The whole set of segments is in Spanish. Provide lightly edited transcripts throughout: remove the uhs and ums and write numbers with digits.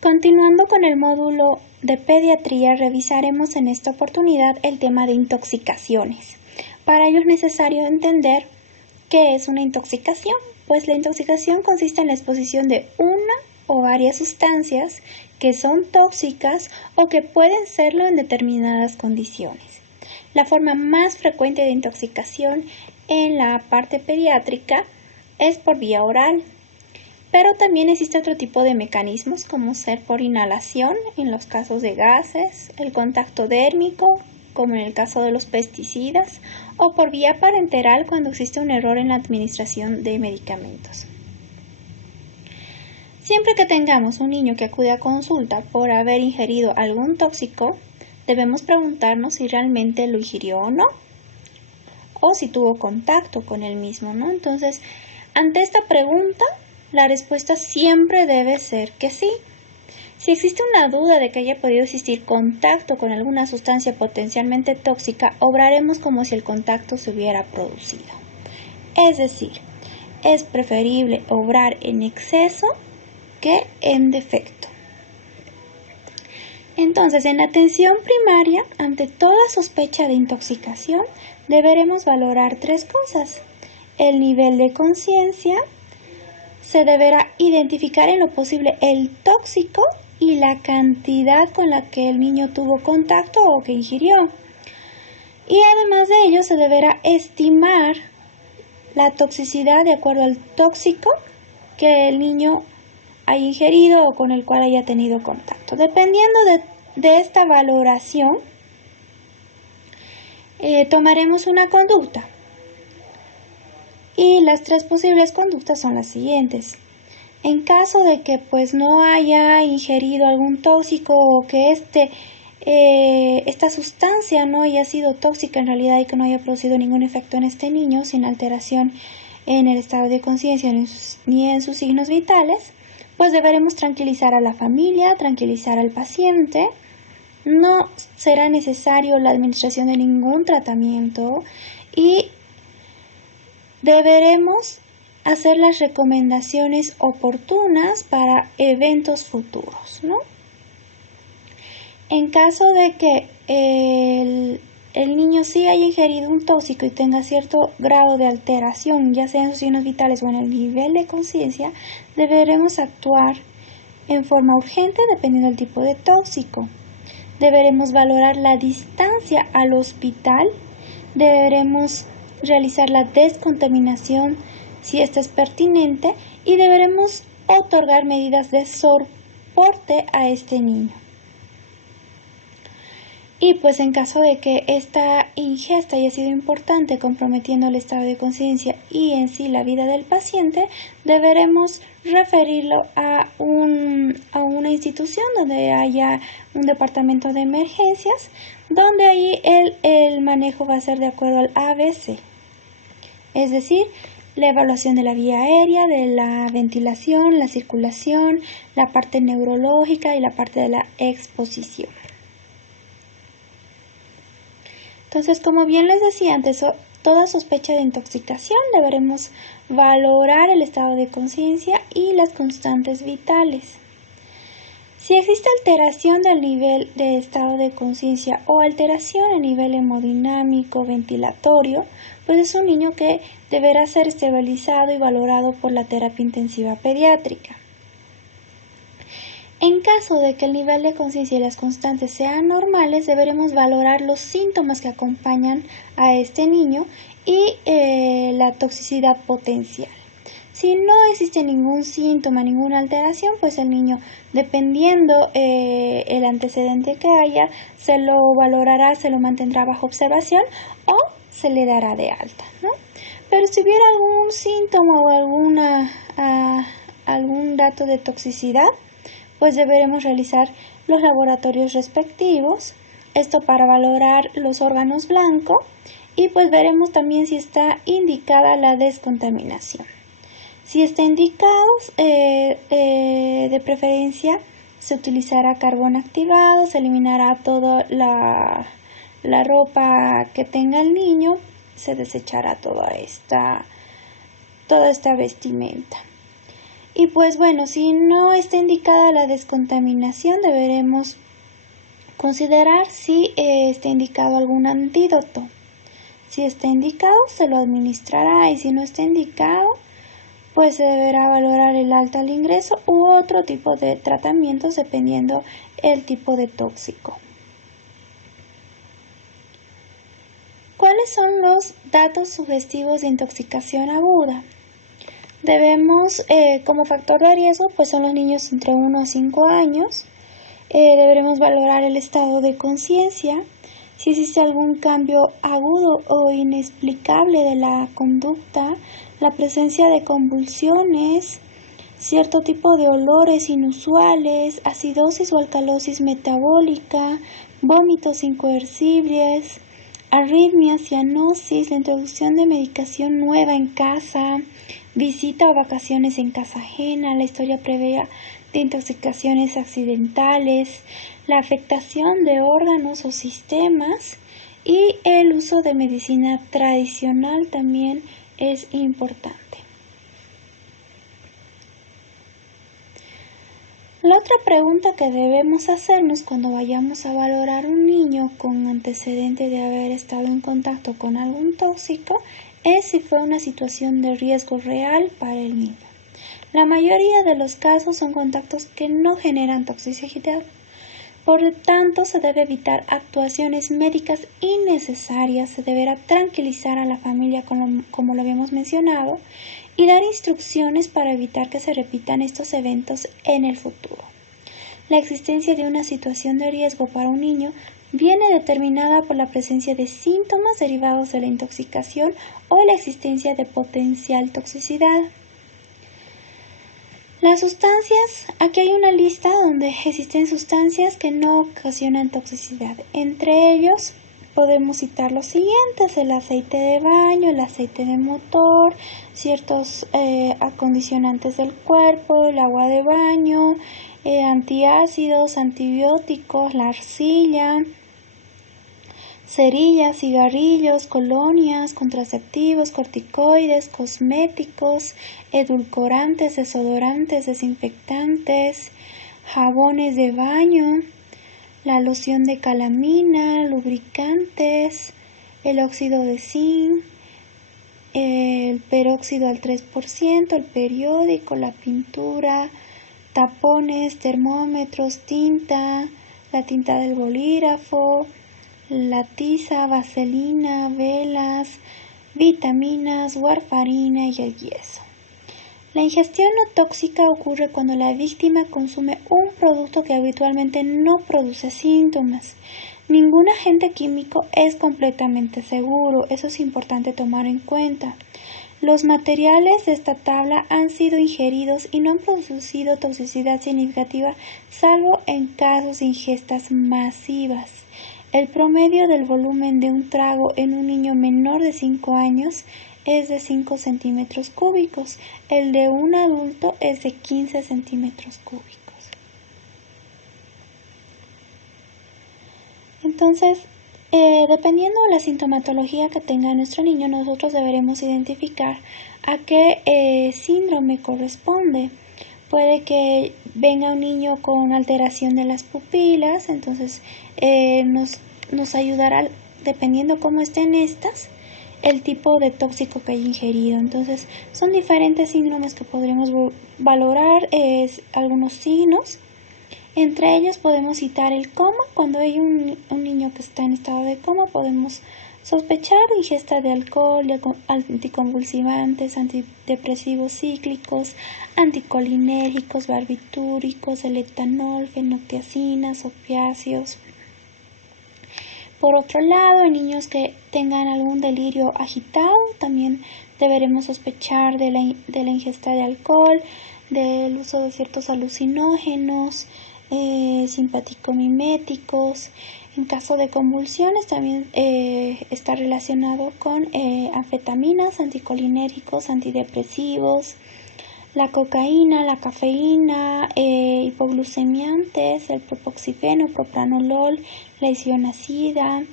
Continuando con el módulo de pediatría, revisaremos en esta oportunidad el tema de intoxicaciones. Para ello es necesario entender qué es una intoxicación, pues la intoxicación consiste en la exposición de una o varias sustancias que son tóxicas o que pueden serlo en determinadas condiciones. La forma más frecuente de intoxicación en la parte pediátrica es por vía oral. Pero también existe otro tipo de mecanismos, como ser por inhalación en los casos de gases, el contacto dérmico, como en el caso de los pesticidas, o por vía parenteral cuando existe un error en la administración de medicamentos. Siempre que tengamos un niño que acude a consulta por haber ingerido algún tóxico, debemos preguntarnos si realmente lo ingirió o no, o si tuvo contacto con el mismo, ¿no? Entonces, ante esta pregunta, la respuesta siempre debe ser que sí. Si existe una duda de que haya podido existir contacto con alguna sustancia potencialmente tóxica, obraremos como si el contacto se hubiera producido. Es decir, es preferible obrar en exceso que en defecto. Entonces, en la atención primaria, ante toda sospecha de intoxicación, deberemos valorar tres cosas: el nivel de conciencia, se deberá identificar en lo posible el tóxico y la cantidad con la que el niño tuvo contacto o que ingirió. Y además de ello, se deberá estimar la toxicidad de acuerdo al tóxico que el niño haya ingerido o con el cual haya tenido contacto. Dependiendo de esta valoración, tomaremos una conducta. Y las tres posibles conductas son las siguientes. En caso de que no haya ingerido algún tóxico o que esta sustancia no haya sido tóxica en realidad y que no haya producido ningún efecto en este niño, sin alteración en el estado de conciencia ni en sus signos vitales, pues deberemos tranquilizar a la familia, tranquilizar al paciente. No será necesario la administración de ningún tratamiento y deberemos hacer las recomendaciones oportunas para eventos futuros, ¿no? En caso de que el niño sí haya ingerido un tóxico y tenga cierto grado de alteración, ya sea en sus signos vitales o en el nivel de conciencia, deberemos actuar en forma urgente dependiendo del tipo de tóxico. Deberemos valorar la distancia al hospital, deberemos realizar la descontaminación si esta es pertinente y deberemos otorgar medidas de soporte a este niño. Y en caso de que esta ingesta haya sido importante, comprometiendo el estado de conciencia y en sí la vida del paciente, deberemos referirlo a una institución donde haya un departamento de emergencias, donde ahí el manejo va a ser de acuerdo al ABC. Es decir, la evaluación de la vía aérea, de la ventilación, la circulación, la parte neurológica y la parte de la exposición. Entonces, como bien les decía antes, toda sospecha de intoxicación deberemos valorar el estado de conciencia y las constantes vitales. Si existe alteración del nivel de estado de conciencia o alteración a nivel hemodinámico, ventilatorio, pues es un niño que deberá ser estabilizado y valorado por la terapia intensiva pediátrica. En caso de que el nivel de conciencia y las constantes sean normales, deberemos valorar los síntomas que acompañan a este niño y la toxicidad potencial. Si no existe ningún síntoma, ninguna alteración, pues el niño, dependiendo el antecedente que haya, se lo valorará, se lo mantendrá bajo observación o se le dará de alta, ¿no? Pero si hubiera algún síntoma o algún dato de toxicidad, pues deberemos realizar los laboratorios respectivos, esto para valorar los órganos blancos y veremos también si está indicada la descontaminación. Si está indicado, de preferencia se utilizará carbón activado, se eliminará toda la ropa que tenga el niño, se desechará toda esta vestimenta. Y pues bueno, si no está indicada la descontaminación, deberemos considerar si está indicado algún antídoto. Si está indicado, se lo administrará, y si no está indicado, pues se deberá valorar el alta al ingreso u otro tipo de tratamientos dependiendo el tipo de tóxico. ¿Cuáles son los datos sugestivos de intoxicación aguda? Debemos, como factor de riesgo, pues son los niños entre 1 a 5 años. Deberemos valorar el estado de conciencia, si existe algún cambio agudo o inexplicable de la conducta, la presencia de convulsiones, cierto tipo de olores inusuales, acidosis o alcalosis metabólica, vómitos incoercibles, arritmias, cianosis, la introducción de medicación nueva en casa, visita o vacaciones en casa ajena, la historia previa de intoxicaciones accidentales, la afectación de órganos o sistemas y el uso de medicina tradicional también es importante. La otra pregunta que debemos hacernos cuando vayamos a valorar un niño con antecedente de haber estado en contacto con algún tóxico es si fue una situación de riesgo real para el niño. La mayoría de los casos son contactos que no generan toxicidad. Por lo tanto, se debe evitar actuaciones médicas innecesarias, se deberá tranquilizar a la familia como lo habíamos mencionado y dar instrucciones para evitar que se repitan estos eventos en el futuro. La existencia de una situación de riesgo para un niño viene determinada por la presencia de síntomas derivados de la intoxicación o la existencia de potencial toxicidad. Las sustancias, aquí hay una lista donde existen sustancias que no ocasionan toxicidad. Entre ellos podemos citar los siguientes: el aceite de baño, el aceite de motor, ciertos acondicionantes del cuerpo, el agua de baño, antiácidos, antibióticos, la arcilla, cerillas, cigarrillos, colonias, contraceptivos, corticoides, cosméticos, edulcorantes, desodorantes, desinfectantes, jabones de baño, la loción de calamina, lubricantes, el óxido de zinc, el peróxido al 3%, el periódico, la pintura, tapones, termómetros, tinta, la tinta del bolígrafo, la tiza, vaselina, velas, vitaminas, warfarina y el yeso. La ingestión no tóxica ocurre cuando la víctima consume un producto que habitualmente no produce síntomas. Ningún agente químico es completamente seguro, eso es importante tomar en cuenta. Los materiales de esta tabla han sido ingeridos y no han producido toxicidad significativa, salvo en casos de ingestas masivas. El promedio del volumen de un trago en un niño menor de 5 años es de 5 centímetros cúbicos. El de un adulto es de 15 centímetros cúbicos. Entonces, dependiendo de la sintomatología que tenga nuestro niño, nosotros deberemos identificar a qué síndrome corresponde. Puede que venga un niño con alteración de las pupilas, entonces nos ayudará, dependiendo cómo estén estas, el tipo de tóxico que haya ingerido. Entonces, son diferentes síndromes que podremos valorar, algunos signos. Entre ellos podemos citar el coma. Cuando hay un niño que está en estado de coma, podemos sospechar ingesta de alcohol, de anticonvulsivantes, antidepresivos cíclicos, anticolinérgicos, barbitúricos, el etanol, fenotiacinas, opiáceos. Por otro lado, en niños que tengan algún delirio agitado, también deberemos sospechar de la ingesta de alcohol, del uso de ciertos alucinógenos, simpático-miméticos. En caso de convulsiones también está relacionado con anfetaminas, anticolinérgicos, antidepresivos, la cocaína, la cafeína, hipoglucemiantes, el propoxifeno, propranolol, la isoniazida.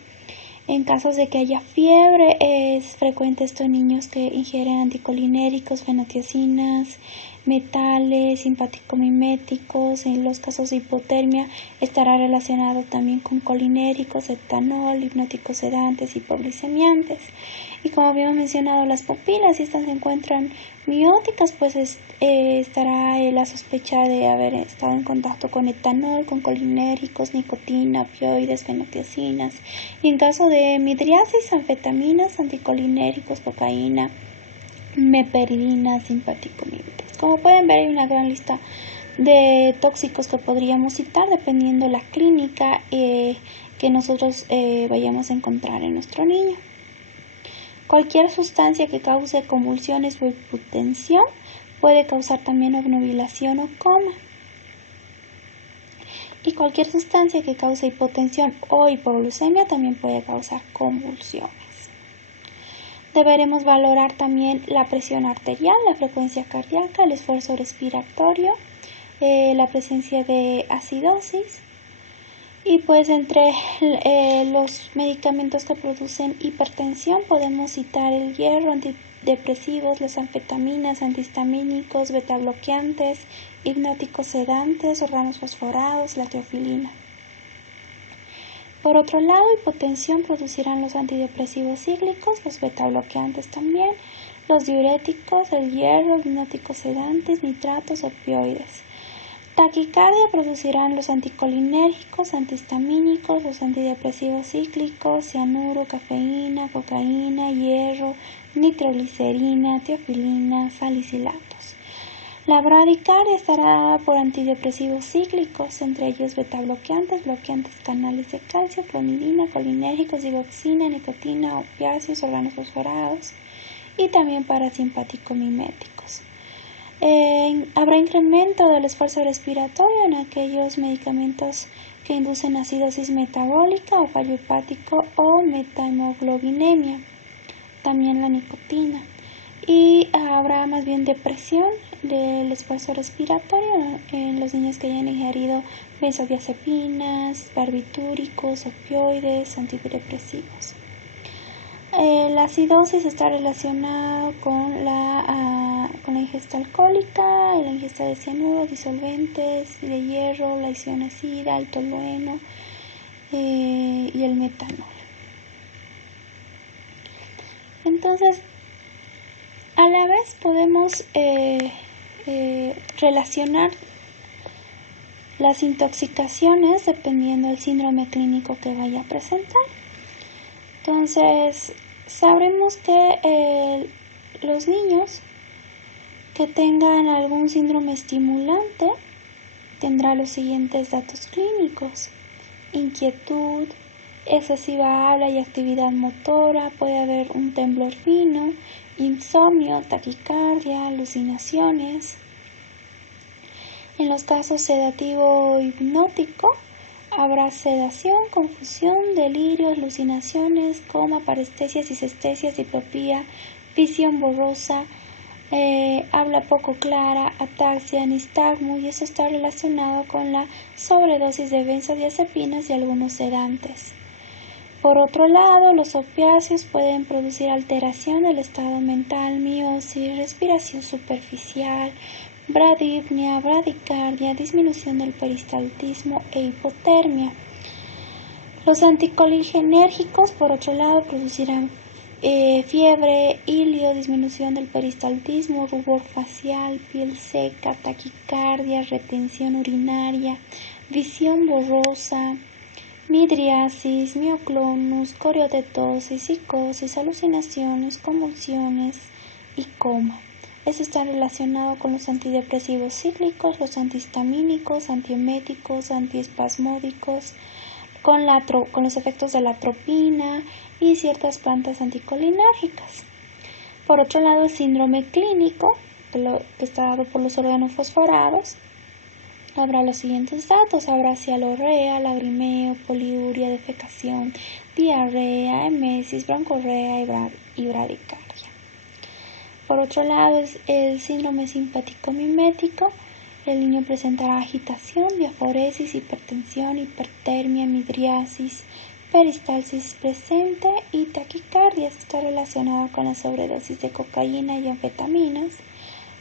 En casos de que haya fiebre, es frecuente esto en niños que ingieren anticolinéricos, fenotiacinas, metales, simpático-miméticos. En los casos de hipotermia estará relacionado también con colinéricos, etanol, hipnóticos sedantes, hipoglicemiantes. Y como habíamos mencionado, las pupilas, si estas se encuentran mióticas, pues estará la sospecha de haber estado en contacto con etanol, con colinéricos, nicotina, opioides, fenotiacinas. Y en caso de midriasis, anfetaminas, anticolinéricos, cocaína, meperidina, simpático-miméticos. Como pueden ver, hay una gran lista de tóxicos que podríamos citar dependiendo la clínica que nosotros vayamos a encontrar en nuestro niño. Cualquier sustancia que cause convulsiones o hipotensión puede causar también obnubilación o coma. Y cualquier sustancia que cause hipotensión o hipoglucemia también puede causar convulsiones. Deberemos valorar también la presión arterial, la frecuencia cardíaca, el esfuerzo respiratorio, la presencia de acidosis. Y pues entre los medicamentos que producen hipertensión podemos citar el hierro, antidepresivos, las anfetaminas, antihistamínicos, betabloqueantes, hipnóticos sedantes, órganos fosforados, la teofilina. Por otro lado, hipotensión producirán los antidepresivos cíclicos, los betabloqueantes también, los diuréticos, el hierro, hipnóticos sedantes, nitratos, opioides. Taquicardia producirán los anticolinérgicos, antihistamínicos, los antidepresivos cíclicos, cianuro, cafeína, cocaína, hierro, nitroglicerina, teofilina, salicilatos. La bradicardia estará dada por antidepresivos cíclicos, entre ellos betabloqueantes, bloqueantes canales de calcio, clonidina, colinérgicos, digoxina, nicotina, opiáceos, órganos fosforados y también parasimpático-miméticos. Habrá incremento del esfuerzo respiratorio en aquellos medicamentos que inducen acidosis metabólica o fallo hepático o metahemoglobinemia, también la nicotina. Y habrá más bien depresión del esfuerzo respiratorio en los niños que hayan ingerido benzodiazepinas, barbitúricos, opioides, antidepresivos. La acidosis está relacionada con la ingesta alcohólica, la ingesta de cianuro, disolventes, de hierro, la isoniazida, el tolueno y el metanol. Entonces, a la vez podemos relacionar las intoxicaciones dependiendo del síndrome clínico que vaya a presentar. Entonces, sabremos que los niños que tengan algún síndrome estimulante tendrán los siguientes datos clínicos: inquietud, excesiva habla y actividad motora, puede haber un temblor fino, insomnio, taquicardia, alucinaciones. En los casos sedativo hipnótico habrá sedación, confusión, delirio, alucinaciones, coma, parestesias, disestesias, diplopía, visión borrosa, habla poco clara, ataxia, nistagmo, y eso está relacionado con la sobredosis de benzodiazepinas y algunos sedantes. Por otro lado, los opiáceos pueden producir alteración del estado mental, miosis, respiración superficial, bradipnia, bradicardia, disminución del peristaltismo e hipotermia. Los anticolinérgicos, por otro lado, producirán fiebre, hilio, disminución del peristaltismo, rubor facial, piel seca, taquicardia, retención urinaria, visión borrosa, midriasis, mioclonus, coriotetosis, psicosis, alucinaciones, convulsiones y coma. Esto está relacionado con los antidepresivos cíclicos, los antihistamínicos, antieméticos, antiespasmódicos, con los efectos de la atropina y ciertas plantas anticolinérgicas. Por otro lado, el síndrome clínico, que está dado por los órganos fosforados, habrá los siguientes datos: habrá cialorrea, lagrimeo, poliuria, defecación, diarrea, emesis, broncorrea y bradicardia. Por otro lado, es el síndrome simpático-mimético. El niño presentará agitación, diaforesis, hipertensión, hipertermia, midriasis, peristalsis presente y taquicardia. Está relacionada con la sobredosis de cocaína y anfetaminas.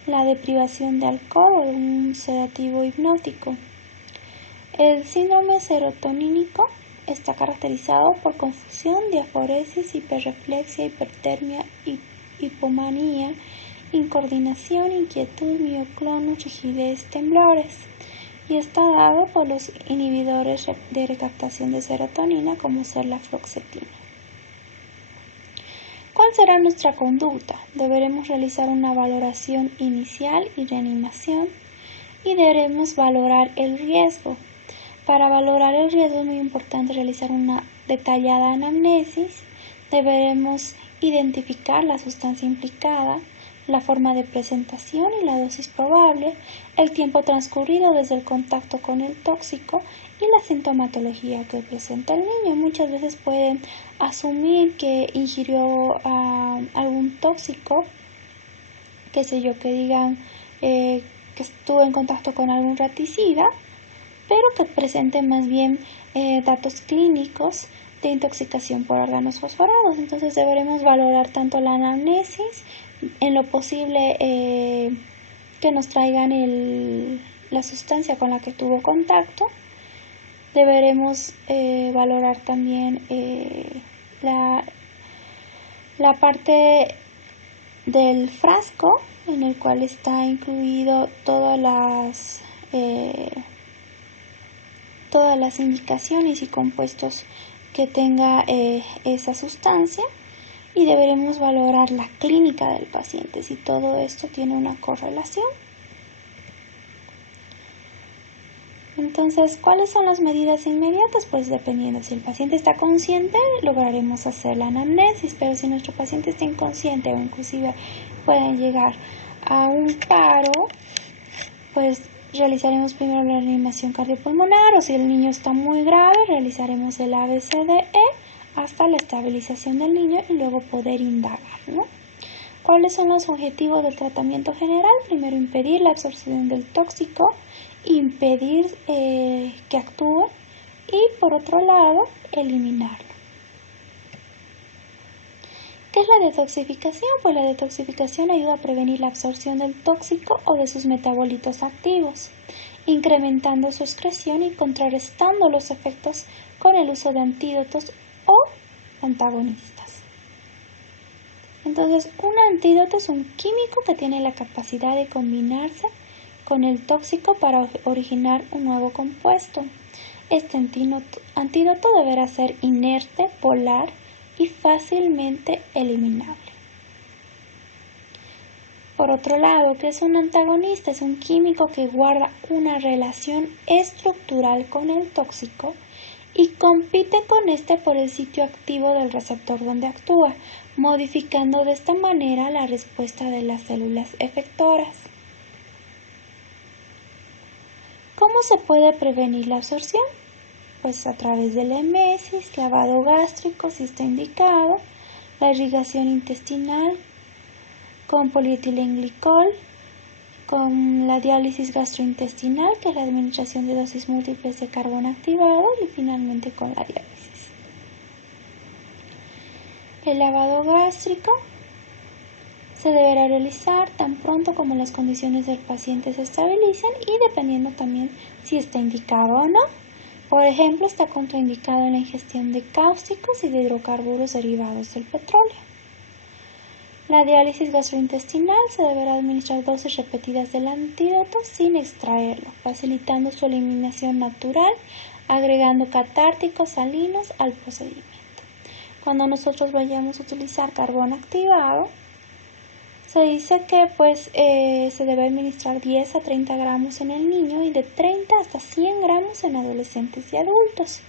la deprivación de alcohol o de un sedativo hipnótico. El síndrome serotonínico está caracterizado por confusión, diaforesis, hiperreflexia, hipertermia, hipomanía, incoordinación, inquietud, mioclonus, rigidez, temblores, y está dado por los inhibidores de recaptación de serotonina como ser la fluoxetina. ¿Cuál será nuestra conducta? Deberemos realizar una valoración inicial y reanimación, y deberemos valorar el riesgo. Para valorar el riesgo es muy importante realizar una detallada anamnesis. Deberemos identificar la sustancia implicada, la forma de presentación y la dosis probable, el tiempo transcurrido desde el contacto con el tóxico y la sintomatología que presenta el niño. Muchas veces pueden asumir que ingirió algún tóxico, que digan que estuvo en contacto con algún raticida, pero que presente más bien datos clínicos de intoxicación por órganos fosforados. Entonces deberemos valorar tanto la anamnesis, en lo posible que nos traigan la sustancia con la que tuvo contacto. Deberemos valorar también la parte del frasco en el cual está incluido todas las indicaciones y compuestos que tenga esa sustancia, y deberemos valorar la clínica del paciente, si todo esto tiene una correlación. Entonces, ¿cuáles son las medidas inmediatas? Pues dependiendo, si el paciente está consciente, lograremos hacer la anamnesis, pero si nuestro paciente está inconsciente o inclusive pueden llegar a un paro, pues realizaremos primero la reanimación cardiopulmonar, o si el niño está muy grave, realizaremos el ABCDE hasta la estabilización del niño y luego poder indagar, ¿no? ¿Cuáles son los objetivos del tratamiento general? Primero, impedir la absorción del tóxico, impedir que actúe, y por otro lado, eliminarlo. ¿Qué es la detoxificación? Pues la detoxificación ayuda a prevenir la absorción del tóxico o de sus metabolitos activos, incrementando su excreción y contrarrestando los efectos con el uso de antídotos o antagonistas. Entonces, un antídoto es un químico que tiene la capacidad de combinarse con el tóxico para originar un nuevo compuesto. Este antídoto deberá ser inerte, polar y fácilmente eliminable. Por otro lado, ¿qué es un antagonista? Es un químico que guarda una relación estructural con el tóxico y compite con este por el sitio activo del receptor donde actúa, modificando de esta manera la respuesta de las células efectoras. ¿Cómo se puede prevenir la absorción? Pues a través de la emesis, lavado gástrico si está indicado, la irrigación intestinal con polietilenglicol, con la diálisis gastrointestinal, que es la administración de dosis múltiples de carbón activado, y finalmente con la diálisis. El lavado gástrico se deberá realizar tan pronto como las condiciones del paciente se estabilicen y dependiendo también si está indicado o no. Por ejemplo, está contraindicado en la ingestión de cáusticos y de hidrocarburos derivados del petróleo. La diálisis gastrointestinal se deberá administrar dosis repetidas del antídoto sin extraerlo, facilitando su eliminación natural, agregando catárticos salinos al procedimiento. Cuando nosotros vayamos a utilizar carbón activado, se dice que se debe administrar 10 a 30 gramos en el niño y de 30 hasta 100 gramos en adolescentes y adultos.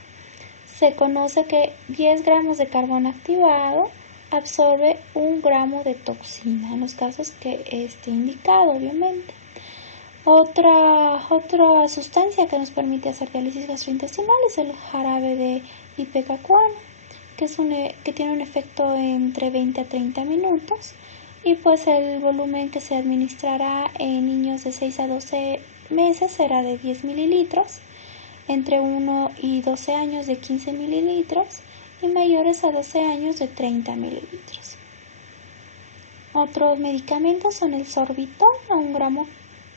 Se conoce que 10 gramos de carbón activado absorbe 1 gramo de toxina, en los casos que esté indicado, obviamente. Otra sustancia que nos permite hacer diálisis gastrointestinal es el jarabe de ipecacuano, que tiene un efecto entre 20 a 30 minutos. Y pues el volumen que se administrará en niños de 6 a 12 meses será de 10 mililitros, entre 1 y 12 años de 15 mililitros y mayores a 12 años de 30 mililitros. Otros medicamentos son el sorbitol a 1 gramo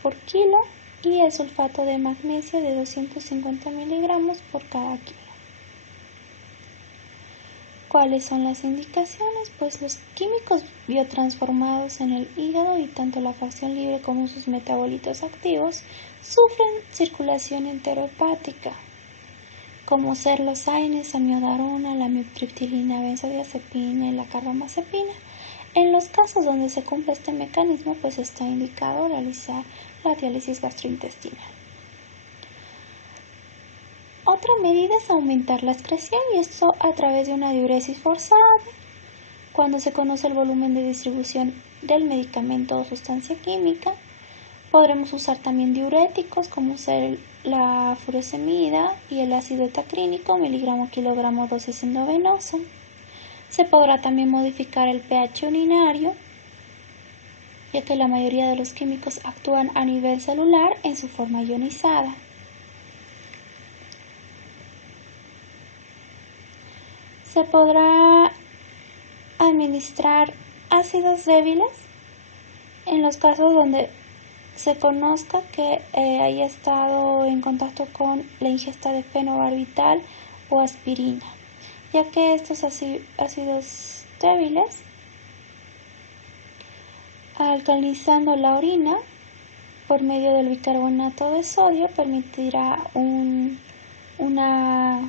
por kilo y el sulfato de magnesio de 250 miligramos por cada kilo. ¿Cuáles son las indicaciones? Pues los químicos biotransformados en el hígado y tanto la fracción libre como sus metabolitos activos sufren circulación enterohepática, como ser los AINES, amiodarona, la amitriptilina, benzodiazepina y la carbamazepina. En los casos donde se cumple este mecanismo, pues está indicado realizar la diálisis gastrointestinal. Otra medida es aumentar la excreción y esto a través de una diuresis forzada. Cuando se conoce el volumen de distribución del medicamento o sustancia química, podremos usar también diuréticos como ser la furosemida y el ácido etacrínico, miligramo kilogramo dosis endovenoso. Se podrá también modificar el pH urinario, ya que la mayoría de los químicos actúan a nivel celular en su forma ionizada. Se podrá administrar ácidos débiles en los casos donde se conozca que haya estado en contacto con la ingesta de fenobarbital o aspirina, ya que estos ácidos débiles, alcalizando la orina por medio del bicarbonato de sodio, permitirá una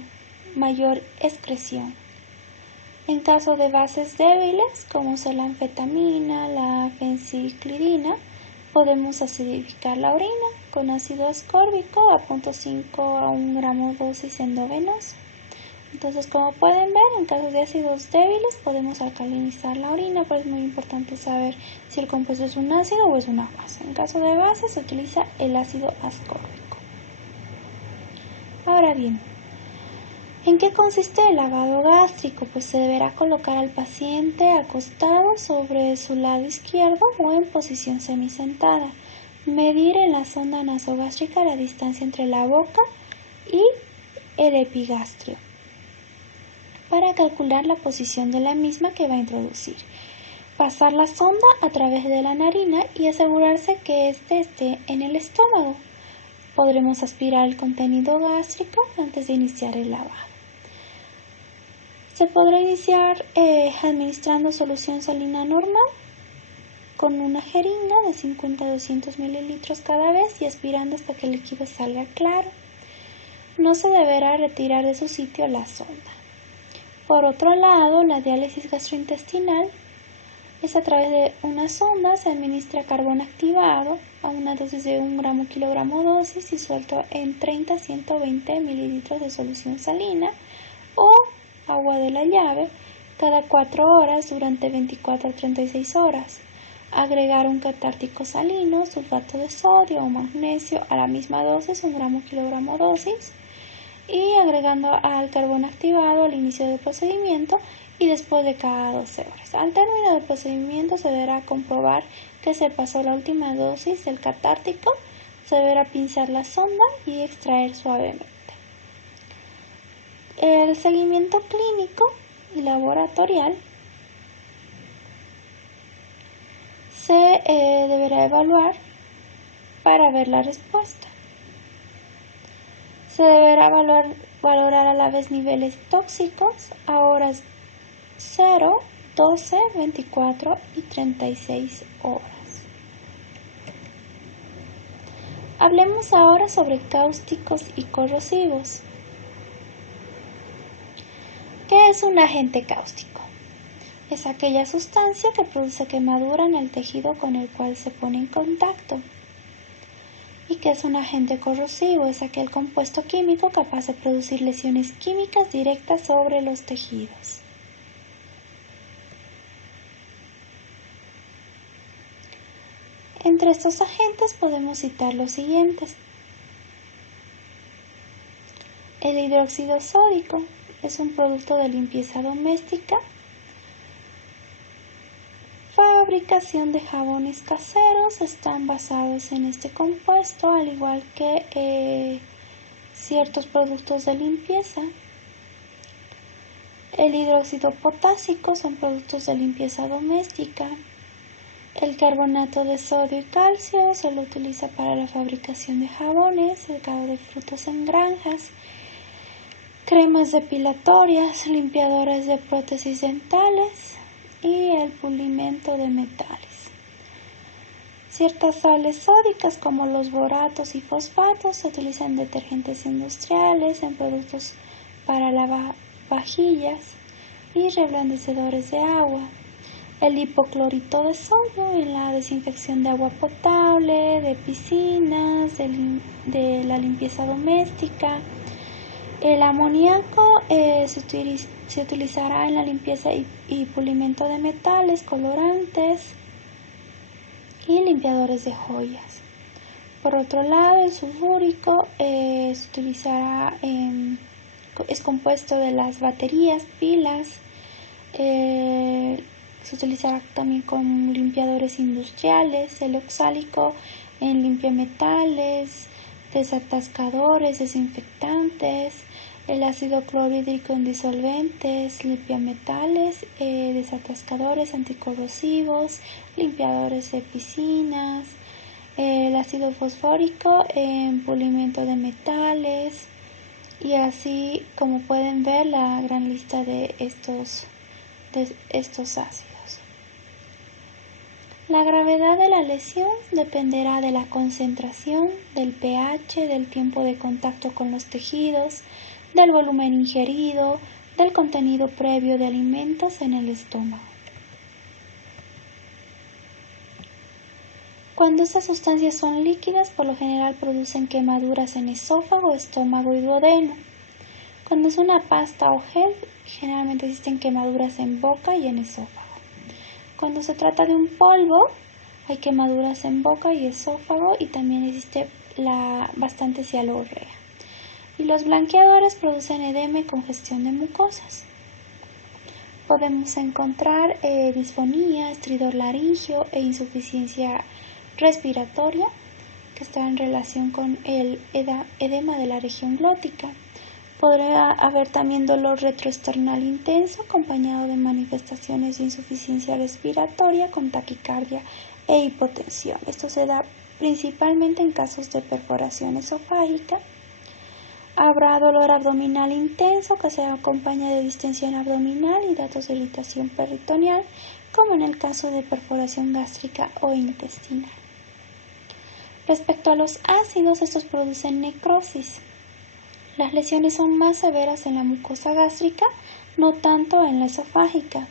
mayor excreción. En caso de bases débiles, como son la anfetamina, la fenciclidina, podemos acidificar la orina con ácido ascórbico a 0.5 a 1 gramo dosis endovenosa. Entonces, como pueden ver, en casos de ácidos débiles podemos alcalinizar la orina, pero es muy importante saber si el compuesto es un ácido o es una base. En caso de base se utiliza el ácido ascórbico. Ahora bien, ¿en qué consiste el lavado gástrico? Pues se deberá colocar al paciente acostado sobre su lado izquierdo o en posición semisentada. Medir en la sonda nasogástrica la distancia entre la boca y el epigastrio para calcular la posición de la misma que va a introducir. Pasar la sonda a través de la narina y asegurarse que éste esté en el estómago. Podremos aspirar el contenido gástrico antes de iniciar el lavado. Se podrá iniciar administrando solución salina normal con una jeringa de 50 a 200 mililitros cada vez y aspirando hasta que el líquido salga claro. No se deberá retirar de su sitio la sonda. Por otro lado, la diálisis gastrointestinal es a través de una sonda, se administra carbón activado a una dosis de 1 gramo kilogramo dosis disuelto en 30 a 120 mililitros de solución salina o agua de la llave cada 4 horas durante 24 a 36 horas. Agregar un catártico salino, sulfato de sodio o magnesio a la misma dosis, 1 gramo kilogramo dosis, y agregando al carbón activado al inicio del procedimiento y después de cada 12 horas. Al término del procedimiento se deberá comprobar que se pasó la última dosis del catártico, se deberá pinzar la sonda y extraer suavemente. El seguimiento clínico y laboratorial se deberá evaluar para ver la respuesta. Se deberá valorar a la vez niveles tóxicos a horas 0, 12, 24 y 36 horas. Hablemos ahora sobre cáusticos y corrosivos. ¿Qué es un agente cáustico? Es aquella sustancia que produce quemadura en el tejido con el cual se pone en contacto. ¿Y qué es un agente corrosivo? Es aquel compuesto químico capaz de producir lesiones químicas directas sobre los tejidos. Entre estos agentes podemos citar los siguientes. El hidróxido sódico es un producto de limpieza doméstica, fabricación de jabones caseros están basados en este compuesto, al igual que ciertos productos de limpieza. El hidróxido potásico son productos de limpieza doméstica. El carbonato de sodio y calcio se lo utiliza para la fabricación de jabones, el caldo de frutos en granjas, cremas depilatorias, limpiadores de prótesis dentales y el pulimento de metales. Ciertas sales sódicas como los boratos y fosfatos se utilizan en detergentes industriales, en productos para lavavajillas y reblandecedores de agua. El hipoclorito de sodio en la desinfección de agua potable, de piscinas, de la limpieza doméstica. El amoníaco se utilizará en la limpieza y pulimento de metales, colorantes y limpiadores de joyas. Por otro lado, el sulfúrico se utilizará, es compuesto de las baterías, pilas, se utilizará también con limpiadores industriales, el oxálico en limpiametales, desatascadores, desinfectantes, el ácido clorhídrico en disolventes, limpiametales, desatascadores anticorrosivos, limpiadores de piscinas, el ácido fosfórico en pulimento de metales, y así como pueden ver la gran lista de estos ácidos. La gravedad de la lesión dependerá de la concentración, del pH, del tiempo de contacto con los tejidos, del volumen ingerido, del contenido previo de alimentos en el estómago. Cuando estas sustancias son líquidas, por lo general producen quemaduras en esófago, estómago y duodeno. Cuando es una pasta o gel, generalmente existen quemaduras en boca y en esófago. Cuando se trata de un polvo, hay quemaduras en boca y esófago y también existe bastante cialorrea. Y los blanqueadores producen edema y congestión de mucosas. Podemos encontrar disfonía, estridor laringio e insuficiencia respiratoria, que está en relación con el edema de la región glótica. Podría haber también dolor retroesternal intenso acompañado de manifestaciones de insuficiencia respiratoria con taquicardia e hipotensión. Esto se da principalmente en casos de perforación esofágica. Habrá dolor abdominal intenso que se acompaña de distensión abdominal y datos de irritación peritoneal, como en el caso de perforación gástrica o intestinal. Respecto a los ácidos, estos producen necrosis. Las lesiones son más severas en la mucosa gástrica, no tanto en la esofágica.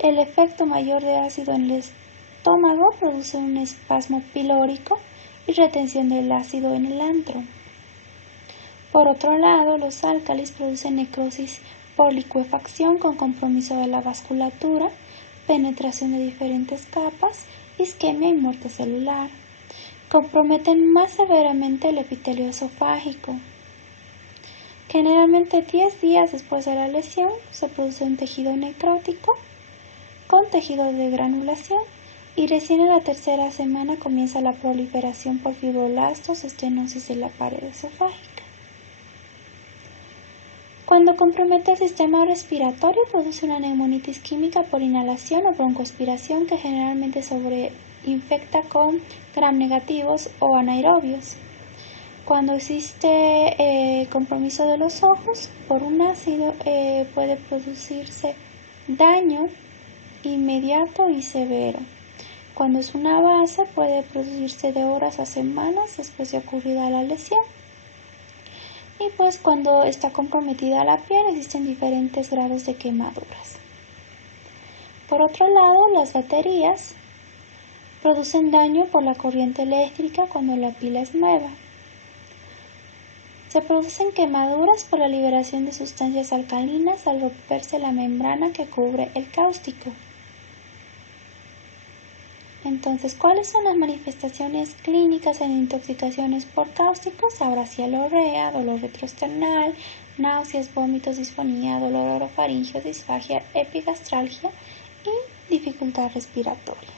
El efecto mayor de ácido en el estómago produce un espasmo pilórico y retención del ácido en el antro. Por otro lado, los álcalis producen necrosis por licuefacción con compromiso de la vasculatura, penetración de diferentes capas, isquemia y muerte celular. Comprometen más severamente el epitelio esofágico. Generalmente 10 días después de la lesión se produce un tejido necrótico con tejido de granulación y recién en la tercera semana comienza la proliferación por fibroblastos, estenosis de la pared esofágica. Cuando compromete el sistema respiratorio produce una neumonitis química por inhalación o broncoaspiración que generalmente sobreinfecta con gram negativos o anaerobios. Cuando existe compromiso de los ojos por un ácido puede producirse daño inmediato y severo. Cuando es una base puede producirse de horas a semanas después de ocurrida la lesión. Y pues cuando está comprometida la piel existen diferentes grados de quemaduras. Por otro lado, las baterías producen daño por la corriente eléctrica cuando la pila es nueva. Se producen quemaduras por la liberación de sustancias alcalinas al romperse la membrana que cubre el cáustico. Entonces, ¿cuáles son las manifestaciones clínicas en intoxicaciones por cáusticos? Habrá cialorrea, dolor retroesternal, náuseas, vómitos, disfonía, dolor orofaringeo, disfagia, epigastralgia y dificultad respiratoria.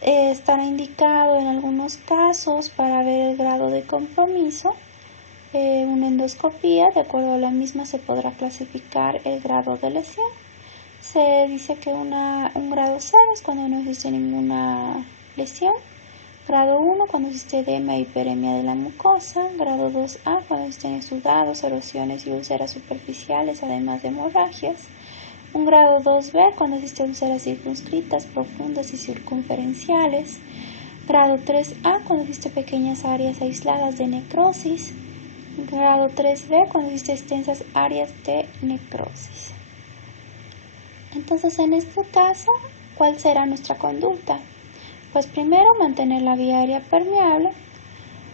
Estará indicado en algunos casos para ver el grado de compromiso. Una endoscopía, de acuerdo a la misma se podrá clasificar el grado de lesión. Se dice que un grado 0 es cuando no existe ninguna lesión. Grado 1 cuando existe edema e hiperemia de la mucosa. Grado 2A cuando existen exudados, erosiones y úlceras superficiales, además de hemorragias. Un grado 2B cuando existen úlceras circunscritas, profundas y circunferenciales. Grado 3A cuando existen pequeñas áreas aisladas de necrosis. Grado 3B cuando existen extensas áreas de necrosis. Entonces, en este caso, ¿cuál será nuestra conducta? Pues primero, mantener la vía aérea permeable,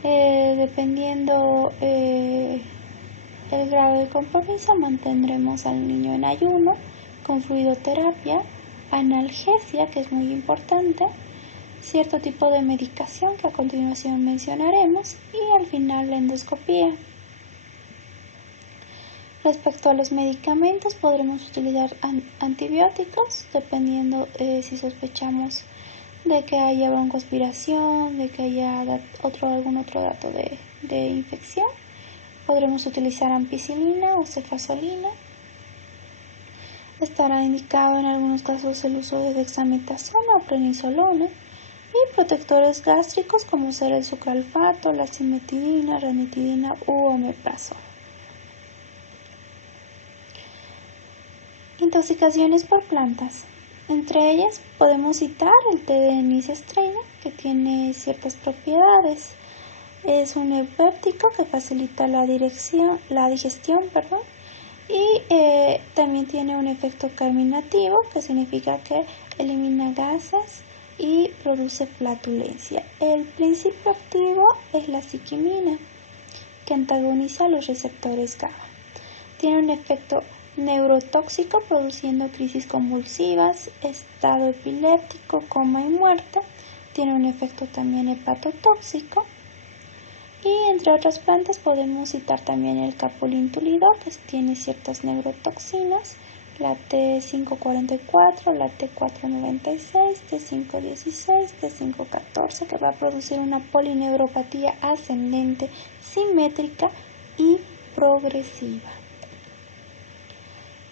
dependiendo el grado de compromiso, mantendremos al niño en ayuno, con fluidoterapia, analgesia, que es muy importante, cierto tipo de medicación que a continuación mencionaremos y al final la endoscopía. Respecto a los medicamentos, podremos utilizar antibióticos dependiendo si sospechamos de que haya broncoaspiración, de que haya algún otro dato de infección. Podremos utilizar ampicilina o cefazolina. Estará indicado en algunos casos el uso de dexametasona o prednisolona y protectores gástricos como ser el sucralfato, la cimetidina, ranitidina u omeprazol. Intoxicaciones por plantas. Entre ellas podemos citar el té de anís estrella, que tiene ciertas propiedades. Es un eupéptico que facilita la digestión, y también tiene un efecto carminativo, que significa que elimina gases y produce flatulencia. El principio activo es la ciquimina, que antagoniza los receptores GABA. Tiene un efecto neurotóxico produciendo crisis convulsivas, estado epiléptico, coma y muerte. Tiene un efecto también hepatotóxico. Y entre otras plantas podemos citar también el capulintulidor, que tiene ciertas neurotoxinas, la T544, la T496, T516, T514, que va a producir una polineuropatía ascendente, simétrica y progresiva.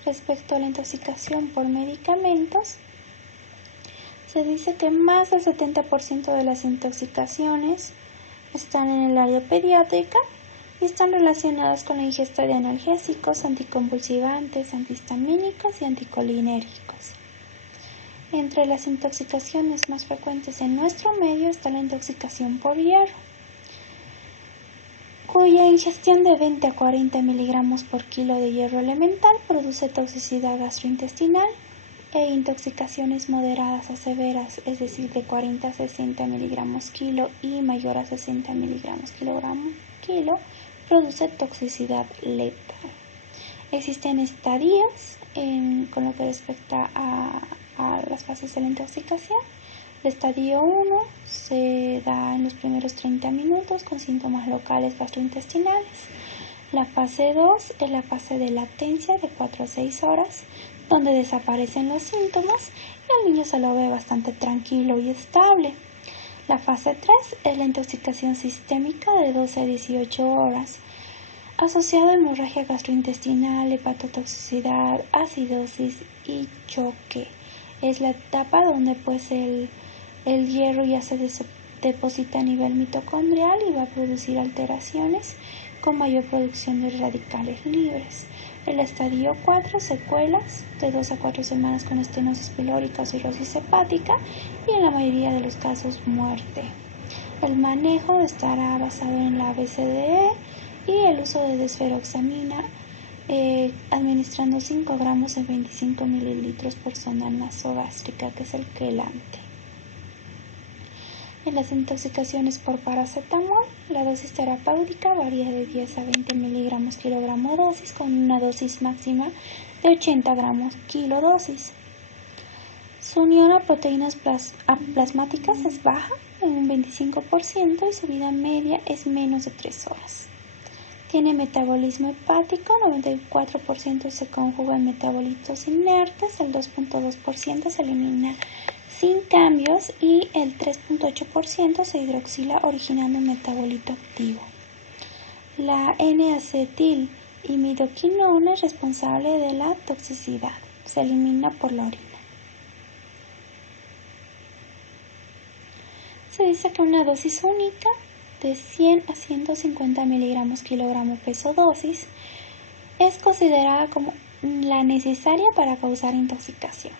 Respecto a la intoxicación por medicamentos, se dice que más del 70% de las intoxicaciones están en el área pediátrica y están relacionadas con la ingesta de analgésicos, anticonvulsivantes, antihistamínicos y anticolinérgicos. Entre las intoxicaciones más frecuentes en nuestro medio está la intoxicación por hierro, cuya ingestión de 20 a 40 miligramos por kilo de hierro elemental produce toxicidad gastrointestinal e intoxicaciones moderadas a severas, es decir, de 40 a 60 miligramos kilo y mayor a 60 miligramos kilo, produce toxicidad letal. Existen estadios con lo que respecta a las fases de la intoxicación. El estadio 1 se da en los primeros 30 minutos con síntomas locales gastrointestinales. La fase 2 es la fase de latencia de 4 a 6 horas, donde desaparecen los síntomas y el niño se lo ve bastante tranquilo y estable. La fase 3 es la intoxicación sistémica de 12 a 18 horas, asociada a hemorragia gastrointestinal, hepatotoxicidad, acidosis y choque. Es la etapa donde pues el hierro ya se deposita a nivel mitocondrial y va a producir alteraciones con mayor producción de radicales libres. El estadio 4, secuelas de 2 a 4 semanas con estenosis pilórica o cirrosis hepática y en la mayoría de los casos muerte. El manejo estará basado en la BCDE y el uso de desferoxamina, administrando 5 gramos en 25 mililitros por sonda nasogástrica, que es el quelante. En las intoxicaciones por paracetamol, la dosis terapéutica varía de 10 a 20 miligramos kilogramo dosis con una dosis máxima de 80 gramos kilo dosis. Su unión a proteínas plasmáticas es baja, en un 25%, y su vida media es menos de 3 horas. Tiene metabolismo hepático, 94% se conjuga en metabolitos inertes, el 2.2% se elimina sin cambios y el 3.8% se hidroxila originando un metabolito activo. La N-acetilimidoquinona es responsable de la toxicidad. se elimina por la orina. Se dice que una dosis única de 100 a 150 miligramos kilogramo peso dosis es considerada como la necesaria para causar intoxicación.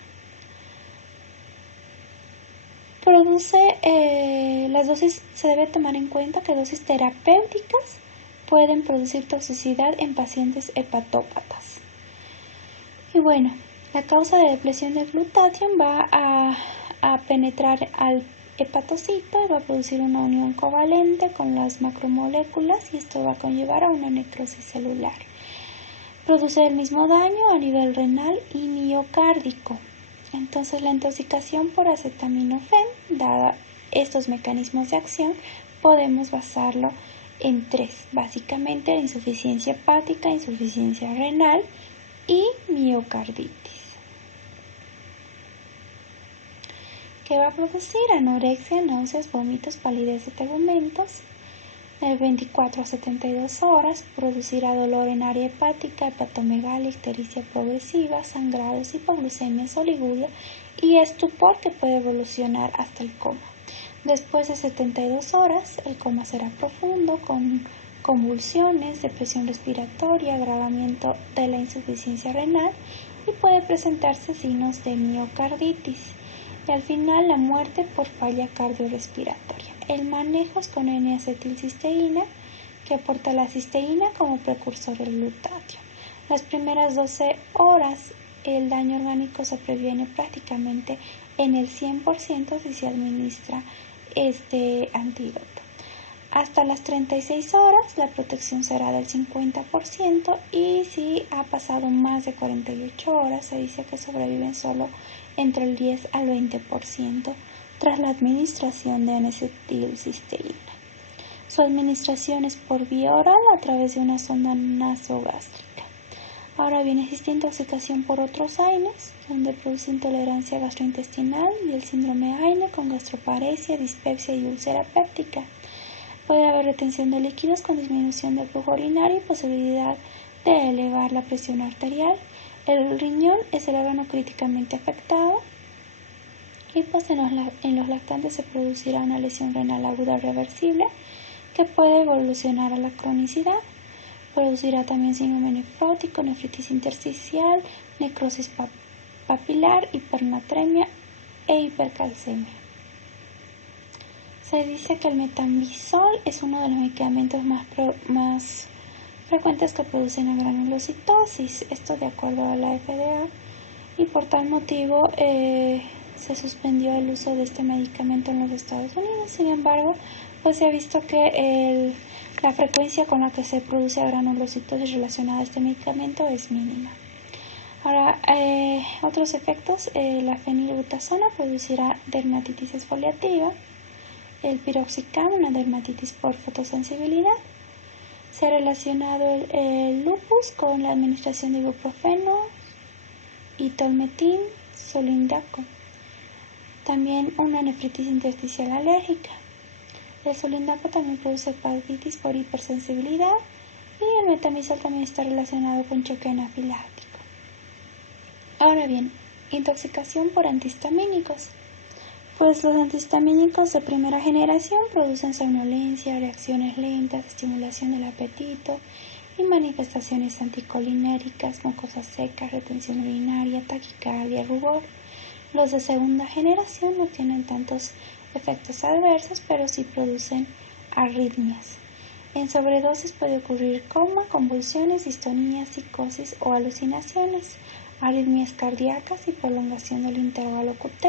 Las dosis, se debe tomar en cuenta que dosis terapéuticas pueden producir toxicidad en pacientes hepatópatas. Y bueno, la causa de depresión del glutatión va a penetrar al hepatocito y va a producir una unión covalente con las macromoléculas y esto va a conllevar a una necrosis celular. Produce el mismo daño a nivel renal y miocárdico. Entonces la intoxicación por acetaminofén, dada estos mecanismos de acción, podemos basarlo en tres, básicamente la insuficiencia hepática, insuficiencia renal y miocarditis. ¿Qué va a producir? Anorexia, náuseas, vómitos, palidez de tegumentos. De 24 a 72 horas producirá dolor en área hepática, hepatomegalia, ictericia progresiva, sangrados, hipoglucemia, oliguria y estupor que puede evolucionar hasta el coma. Después de 72 horas, el coma será profundo con convulsiones, depresión respiratoria, agravamiento de la insuficiencia renal y puede presentarse signos de miocarditis. Y al final la muerte por falla cardiorrespiratoria. El manejo es con N-acetilcisteína, que aporta la cisteína como precursor del glutatión. Las primeras 12 horas el daño orgánico se previene prácticamente en el 100% si se administra este antídoto. Hasta las 36 horas la protección será del 50% y si ha pasado más de 48 horas se dice que sobreviven solo entre el 10 al 20% tras la administración de N-acetilcisteína. Su administración es por vía oral a través de una sonda nasogástrica. Ahora bien, existe intoxicación por otros AINES, donde produce intolerancia gastrointestinal y el síndrome AINE con gastroparesia, dispepsia y úlcera péptica. Puede haber retención de líquidos con disminución del flujo urinario y posibilidad de elevar la presión arterial. El riñón es el órgano críticamente afectado y pues en los lactantes se producirá una lesión renal aguda reversible que puede evolucionar a la cronicidad. Producirá también síndrome nefrótico, nefritis intersticial, necrosis papilar, hipernatremia e hipercalcemia. Se dice que el metamizol es uno de los medicamentos más frecuentes que producen la granulocitosis, esto de acuerdo a la FDA, y por tal motivo se suspendió el uso de este medicamento en los Estados Unidos. Sin embargo, pues se ha visto que la frecuencia con la que se produce la granulocitosis relacionada a este medicamento es mínima. Ahora, otros efectos, la fenilbutazona producirá dermatitis exfoliativa, el piroxicam, una dermatitis por fotosensibilidad. Se ha relacionado el lupus con la administración de ibuprofeno y tolmetin, solindaco. También una nefritis intersticial alérgica. El solindaco también produce hepatitis por hipersensibilidad y el metamizol también está relacionado con choque anafiláctico. Ahora bien, intoxicación por antihistamínicos. Pues los antihistamínicos de primera generación producen somnolencia, reacciones lentas, estimulación del apetito y manifestaciones anticolinéricas, mucosas secas, retención urinaria, taquicardia, rubor. Los de segunda generación no tienen tantos efectos adversos, pero sí producen arritmias. En sobredosis puede ocurrir coma, convulsiones, distonía, psicosis o alucinaciones, arritmias cardíacas y prolongación del intervalo QT.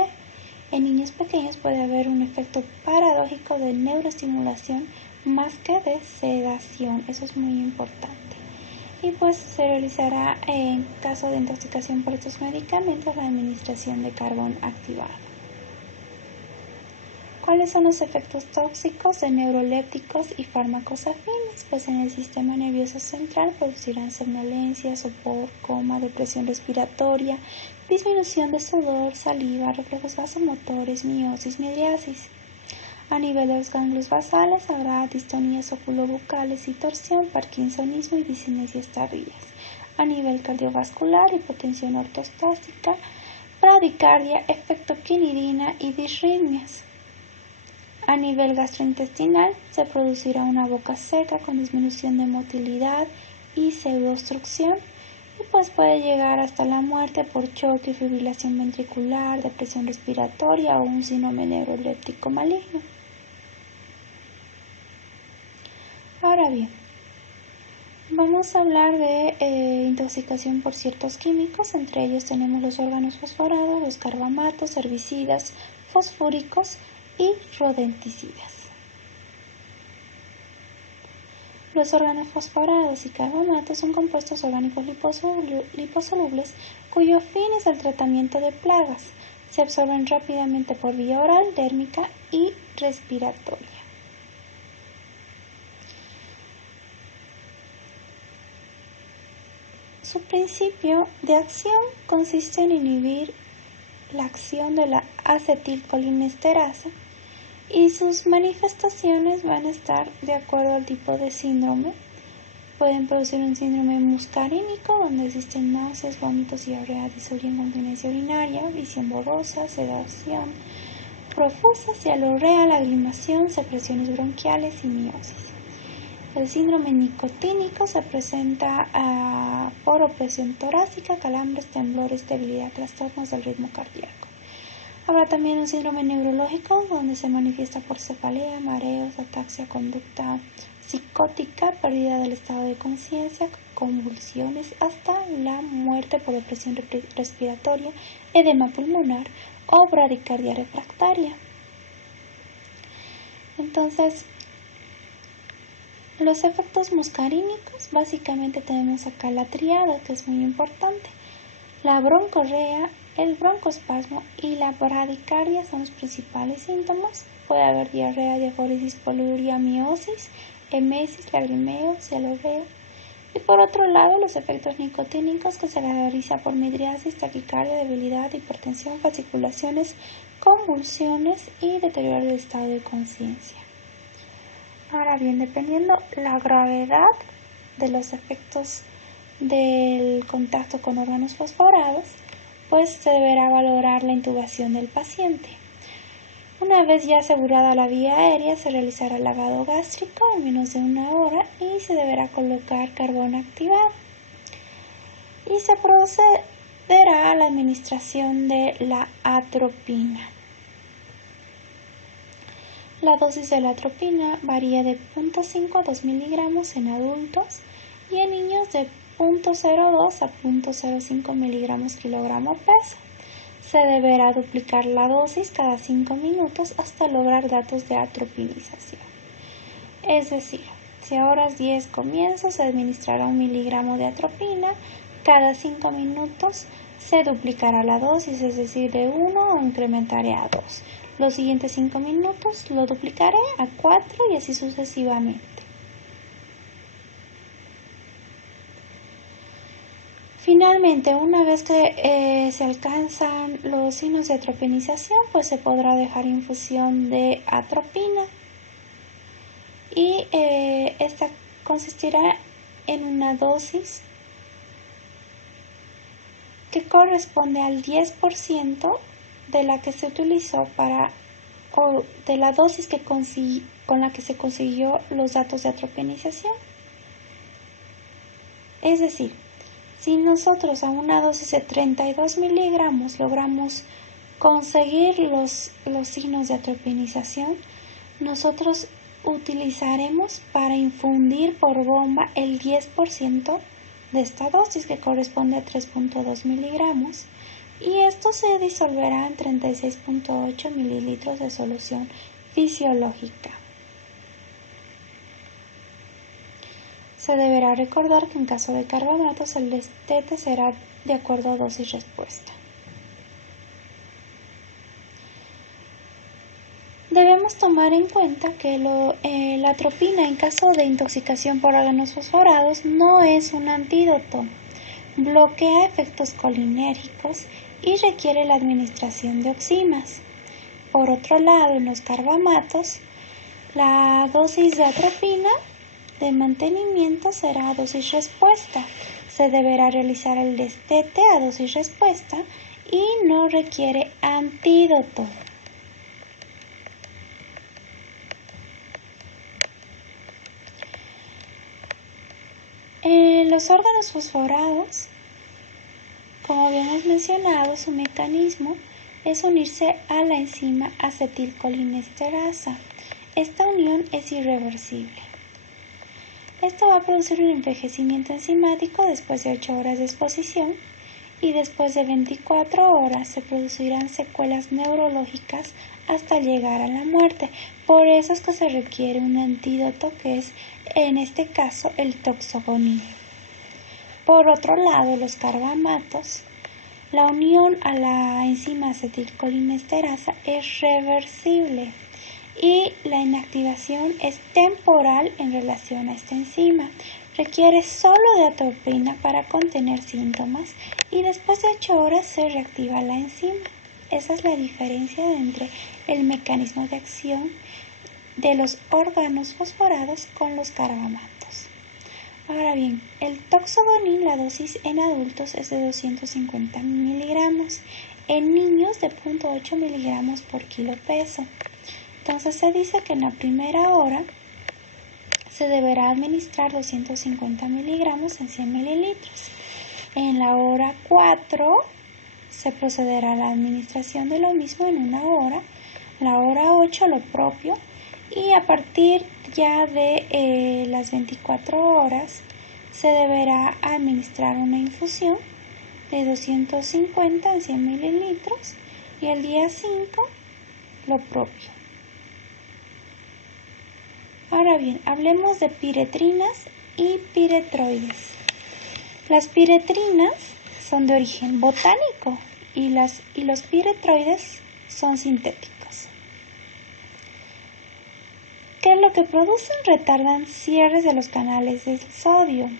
En niños pequeños puede haber un efecto paradójico de neuroestimulación más que de sedación, eso es muy importante. Y pues se realizará en caso de intoxicación por estos medicamentos la administración de carbón activado. ¿Cuáles son los efectos tóxicos de neurolépticos y fármacos afines? Pues en el sistema nervioso central producirán somnolencia, sopor, coma, depresión respiratoria, disminución de sudor, saliva, reflejos vasomotores, miosis, midriasis. A nivel de los ganglios basales habrá distonías oculobucales y torsión, parkinsonismo y discinesias tardías. A nivel cardiovascular, hipotensión ortostática, bradicardia, efecto quinidina y disritmias. A nivel gastrointestinal, se producirá una boca seca con disminución de motilidad y pseudoobstrucción, y pues puede llegar hasta la muerte por choque, fibrilación ventricular, depresión respiratoria o un síndrome neuroléptico maligno. Ahora bien, vamos a hablar de intoxicación por ciertos químicos. Entre ellos tenemos los órganos fosforados, los carbamatos, herbicidas, fosfúricos y rodenticidas. Los órganos fosforados y carbamatos son compuestos orgánicos liposolubles cuyo fin es el tratamiento de plagas. Se absorben rápidamente por vía oral, dérmica y respiratoria. Su principio de acción consiste en inhibir la acción de la acetilcolinesterasa y sus manifestaciones van a estar de acuerdo al tipo de síndrome. Pueden producir un síndrome muscarínico donde existen náuseas, vómitos, diarrea, disuria, incontinencia urinaria, visión borrosa, sedación profusa, cialorrea, lagrimación, secreciones bronquiales y miosis. El síndrome nicotínico se presenta por opresión torácica, calambres, temblores, debilidad, trastornos del ritmo cardíaco. Habrá también un síndrome neurológico donde se manifiesta por cefalea, mareos, ataxia, conducta psicótica, pérdida del estado de conciencia, convulsiones, hasta la muerte por depresión respiratoria, edema pulmonar o bradicardia refractaria. Entonces, los efectos muscarínicos, básicamente tenemos acá la triada, que es muy importante. La broncorrea, el broncoespasmo y la bradicardia son los principales síntomas. Puede haber diarrea, diafóresis, poliuria, miosis, emesis, lagrimeo, cialorrea. Y por otro lado, los efectos nicotínicos, que se caracteriza por midriasis, taquicardia, debilidad, hipertensión, fasciculaciones, convulsiones y deterioro del estado de conciencia. Ahora bien, dependiendo la gravedad de los efectos del contacto con órganos fosforados, pues se deberá valorar la intubación del paciente. Una vez ya asegurada la vía aérea, se realizará el lavado gástrico en menos de 1 hora y se deberá colocar carbón activado. Y se procederá a la administración de la atropina. La dosis de la atropina varía de 0.5 a 2 miligramos en adultos y en niños de 0.02 a 0.05 miligramos kilogramo peso. Se deberá duplicar la dosis cada 5 minutos hasta lograr datos de atropinización. Es decir, si a horas 10 comienzo se administrará 1 miligramo de atropina, cada 5 minutos se duplicará la dosis, es decir, de 1 incrementaré a 2. Los siguientes 5 minutos lo duplicaré a 4 y así sucesivamente. Finalmente, una vez que se alcanzan los signos de atropinización, pues se podrá dejar infusión de atropina y esta consistirá en una dosis que corresponde al 10% de la que se utilizó o de la dosis con la que se consiguió los datos de atropinización. Es decir, si nosotros a una dosis de 32 miligramos logramos conseguir los signos de atropinización, nosotros utilizaremos para infundir por bomba el 10% de esta dosis, que corresponde a 3.2 miligramos, y esto se disolverá en 36.8 mililitros de solución fisiológica. Se deberá recordar que en caso de carbamatos el destete será de acuerdo a dosis-respuesta. Debemos tomar en cuenta que la atropina en caso de intoxicación por órganos fosforados no es un antídoto, bloquea efectos colinérgicos y requiere la administración de oximas. Por otro lado, en los carbamatos, la dosis de atropina de mantenimiento será dosis-respuesta. Se deberá realizar el destete a dosis-respuesta y no requiere antídoto. Los órganos fosforados, como habíamos mencionado, su mecanismo es unirse a la enzima acetilcolinesterasa. Esta unión es irreversible. Esto va a producir un envejecimiento enzimático después de 8 horas de exposición y después de 24 horas se producirán secuelas neurológicas hasta llegar a la muerte. Por eso es que se requiere un antídoto que es, en este caso, el toxogonil. Por otro lado, los carbamatos, la unión a la enzima acetilcolinesterasa es reversible y la inactivación es temporal en relación a esta enzima. Requiere solo de atropina para contener síntomas y después de 8 horas se reactiva la enzima. Esa es la diferencia entre el mecanismo de acción de los órganos fosforados con los carbamatos. Ahora bien, el toxogonil, la dosis en adultos es de 250 miligramos, en niños de 0.8 miligramos por kilo peso. Entonces se dice que en la primera hora se deberá administrar 250 miligramos en 100 mililitros. En la hora 4 se procederá a la administración de lo mismo en una hora, la hora 8 lo propio, y a partir ya de las 24 horas se deberá administrar una infusión de 250 en 100 mililitros y el día 5 lo propio. Ahora bien, hablemos de piretrinas y piretroides. Las piretrinas son de origen botánico y los piretroides son sintéticos. ¿Qué es lo que producen? Retardan cierres de los canales del sodio.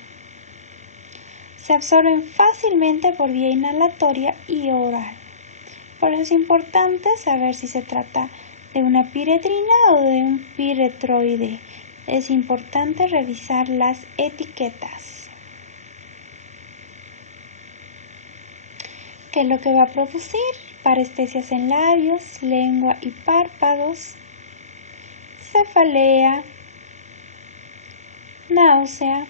Se absorben fácilmente por vía inhalatoria y oral. Por eso es importante saber si se trata de una piretrina o de un piretroide. Es importante revisar las etiquetas. ¿Qué es lo que va a producir? Parestesias en labios, lengua y párpados, cefalea, náusea,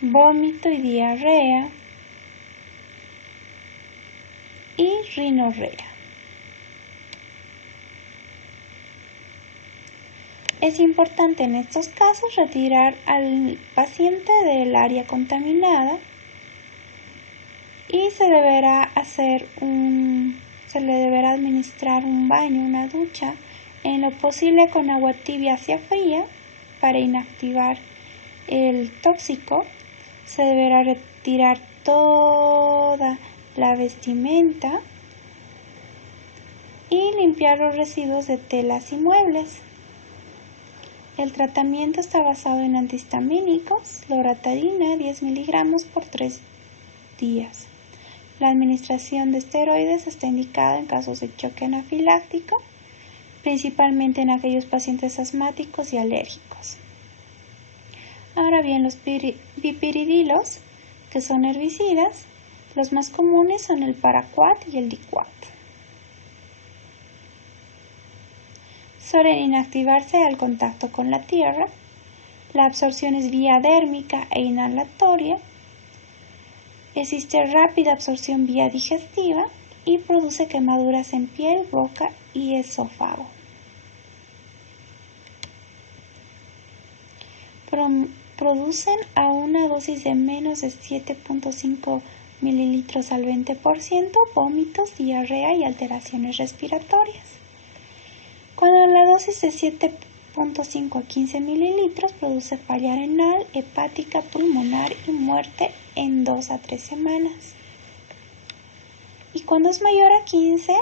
vómito y diarrea y rinorrea. Es importante en estos casos retirar al paciente del área contaminada y se le deberá administrar un baño, una ducha, en lo posible con agua tibia hacia fría para inactivar el tóxico. Se deberá retirar toda la vestimenta y limpiar los residuos de telas y muebles. El tratamiento está basado en antihistamínicos, loratadina 10 miligramos por 3 días. La administración de esteroides está indicada en casos de choque anafiláctico, principalmente en aquellos pacientes asmáticos y alérgicos. Ahora bien, los bipiridilos, que son herbicidas, los más comunes son el paraquat y el diquat. Suelen inactivarse al contacto con la tierra. La absorción es vía dérmica e inhalatoria. Existe rápida absorción vía digestiva y produce quemaduras en piel, boca y esófago. Producen a una dosis de menos de 7.5 mililitros al 20% vómitos, diarrea y alteraciones respiratorias. Cuando la dosis de 7.5 a 15 mililitros produce falla renal, hepática, pulmonar y muerte en 2 a 3 semanas. Y cuando es mayor a 15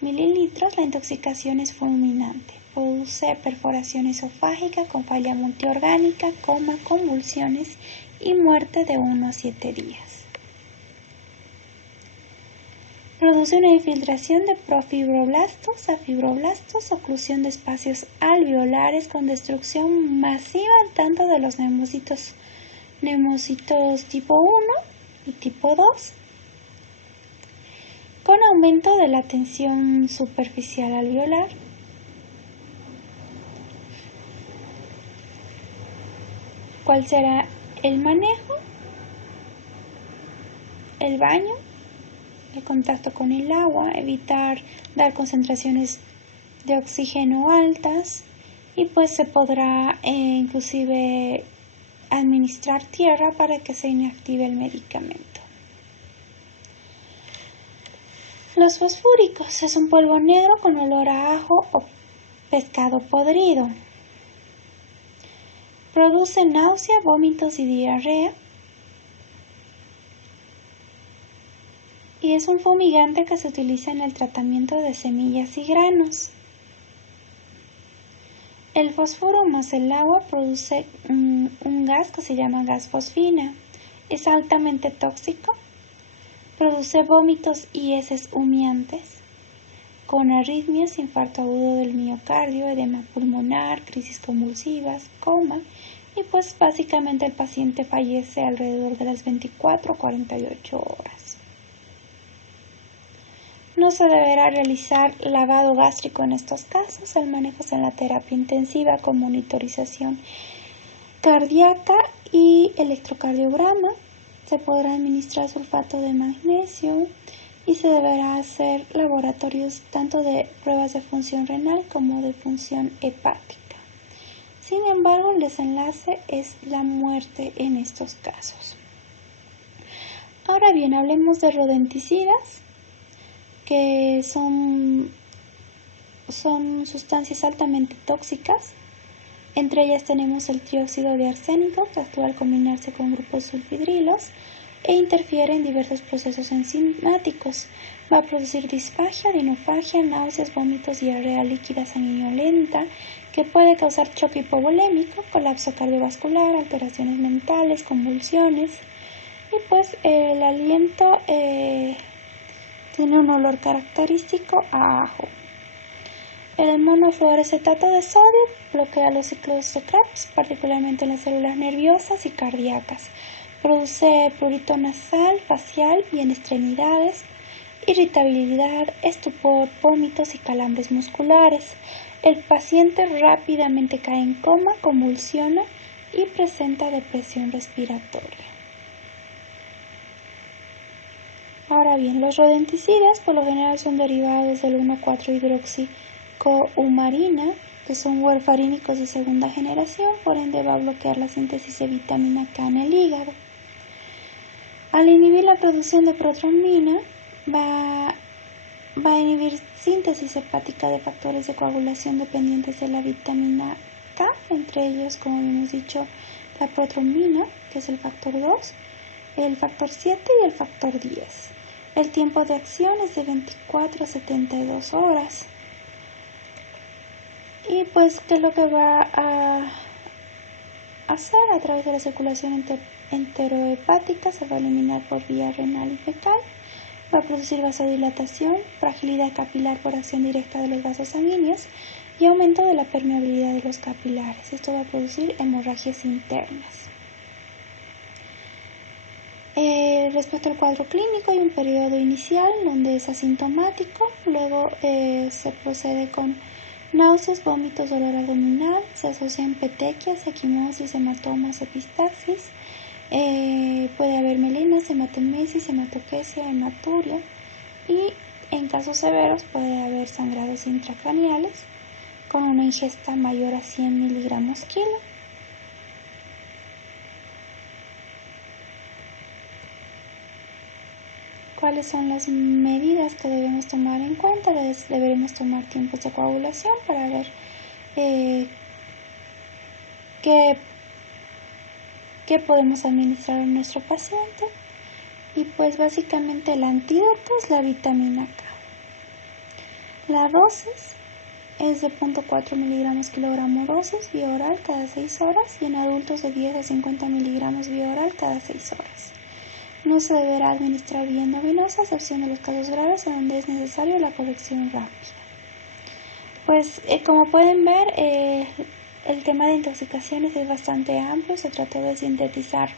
mililitros, la intoxicación es fulminante. Produce perforación esofágica con falla multiorgánica, coma, convulsiones y muerte de 1 a 7 días. Produce una infiltración de profibroblastos a fibroblastos, oclusión de espacios alveolares con destrucción masiva tanto de los neumocitos tipo 1 y tipo 2, con aumento de la tensión superficial alveolar. ¿Cuál será el manejo? El baño, el contacto con el agua, evitar dar concentraciones de oxígeno altas, y pues se podrá inclusive administrar tierra para que se inactive el medicamento. Los fosfúricos es un polvo negro con olor a ajo o pescado podrido. Produce náusea, vómitos y diarrea. Y es un fumigante que se utiliza en el tratamiento de semillas y granos. El fósforo más el agua produce un gas que se llama gas fosfina. Es altamente tóxico. Produce vómitos y heces humeantes, con arritmias, infarto agudo del miocardio, edema pulmonar, crisis convulsivas, coma, y pues básicamente el paciente fallece alrededor de las 24 o 48 horas. No se deberá realizar lavado gástrico en estos casos. El manejo es en la terapia intensiva con monitorización cardíaca y electrocardiograma. Se podrá administrar sulfato de magnesio y se deberá hacer laboratorios tanto de pruebas de función renal como de función hepática. Sin embargo, el desenlace es la muerte en estos casos. Ahora bien, hablemos de rodenticidas, que son sustancias altamente tóxicas. Entre ellas tenemos el trióxido de arsénico, que actúa al combinarse con grupos sulfidrilos e interfiere en diversos procesos enzimáticos. Va a producir disfagia, dinofagia, náuseas, vómitos, diarrea líquida sanguinolenta, que puede causar choque hipovolémico, colapso cardiovascular, alteraciones mentales, convulsiones. Y pues el aliento tiene un olor característico a ajo. El monofluoroacetato de sodio bloquea los ciclos de Krebs, particularmente en las células nerviosas y cardíacas. Produce prurito nasal, facial y en extremidades, irritabilidad, estupor, vómitos y calambres musculares. El paciente rápidamente cae en coma, convulsiona y presenta depresión respiratoria. Ahora bien, los rodenticidas por lo general son derivados del 1,4-hidroxicoumarina, que son warfarínicos de segunda generación, por ende va a bloquear la síntesis de vitamina K en el hígado. Al inhibir la producción de protrombina, va a inhibir síntesis hepática de factores de coagulación dependientes de la vitamina K, entre ellos, como hemos dicho, la protrombina, que es el factor 2, el factor 7 y el factor 10. El tiempo de acción es de 24 a 72 horas. Y pues, ¿qué es lo que va a hacer? A través de la circulación enterohepática se va a eliminar por vía renal y fecal. Va a producir vasodilatación, fragilidad capilar por acción directa de los vasos sanguíneos y aumento de la permeabilidad de los capilares. Esto va a producir hemorragias internas. Respecto al cuadro clínico, hay un periodo inicial donde es asintomático, luego se procede con náuseas, vómitos, dolor abdominal, se asocian petequias, equimosis, hematomas, epistaxis, puede haber melinas, hematemesis, hematoquesia, hematuria, y en casos severos puede haber sangrados intracraneales con una ingesta mayor a 100 miligramos kilo. ¿Cuáles son las medidas que debemos tomar en cuenta? Deberemos tomar tiempos de coagulación para ver qué podemos administrar a nuestro paciente. Y pues básicamente el antídoto es la vitamina K. La dosis es de 0,4 miligramos kilogramo dosis vía oral cada 6 horas y en adultos de 10 a 50 miligramos vía oral cada 6 horas. No se deberá administrar vía endovenosa, a excepción de los casos graves en donde es necesario la corrección rápida. Pues como pueden ver, el tema de intoxicaciones es bastante amplio. Se trató de sintetizar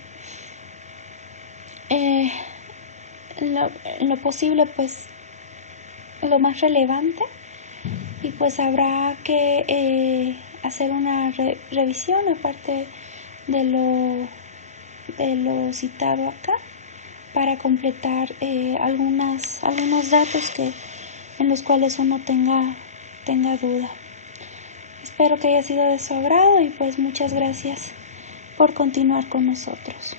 lo posible, pues lo más relevante, y pues habrá que hacer una revisión aparte de lo citado acá, para completar algunos datos en los cuales uno tenga duda. Espero que haya sido de su agrado y pues muchas gracias por continuar con nosotros.